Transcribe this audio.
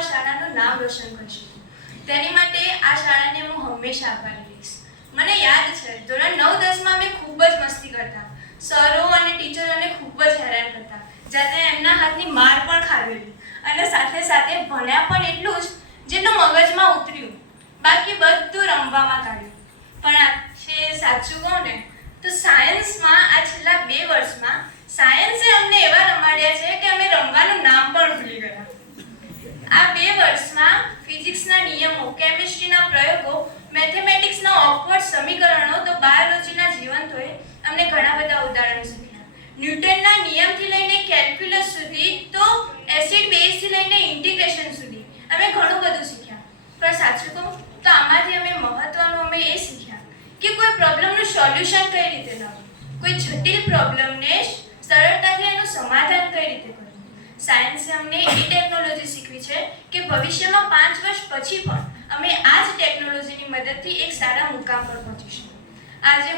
આ શાળાનું નામ રોશન કરી શકું તેની માટે આ શાળાને હું હંમેશા આભારી રહીશ. મને યાદ છે ધોરણ 9-10માં અમે ખૂબ જ મસ્તી કરતા, સરો અને ટીચરોને ખૂબ જ હેરાન કરતા, જાતે એમના હાથની માર પણ ખાધેલી અને સાથે સાથે ભણ્યા પણ એટલું જ જેટલું મગજમાં ઉતર્યું, બાકી બધું રમવામાં કાઢ્યું. પણ આજે સાચું કહું ને તો સાયન્સમાં આ છેલ્લા 2 વર્ષમાં સાયન્સે અમને એવા રમાડ્યા છે કે અમે રમવાનું નામ પણ ભૂલી ગયા. આ 2 વર્ષમાં ફિઝિક્સના નિયમો, કેમિસ્ટ્રીના પ્રયોગો, મેથેમેટિક્સના ઓકવર્ડ સમીકરણો તો બાયોલોજીના જીવંતોએ અમને ઘણા બધા ઉદાહરણો શીખ્યા. ન્યૂટનના નિયમથી લઈને કેલ્ક્યુલસ સુધી તો એસિડ બેઝથી લઈને ઇન્ટિગ્રેશન સુધી અમે ઘણું બધું શીખ્યા. પણ સાચું કહું તો આમાંથી અમે એ શીખ્યા કે કોઈ પ્રોબ્લેમનું સોલ્યુશન કઈ રીતે લાવવું, કોઈ જટિલ પ્રોબ્લેમને સરળતાથી એનું સમાધાન કઈ રીતે કરવું. સાયન્સે અમને એ ટેકનોલોજી શીખવી છે કે ભવિષ્યમાં 5 વર્ષ પછી પણ અમે આ જ ટેકનોલોજીની મદદથી એક સારા મુકામ પર પહોંચીશું. આજે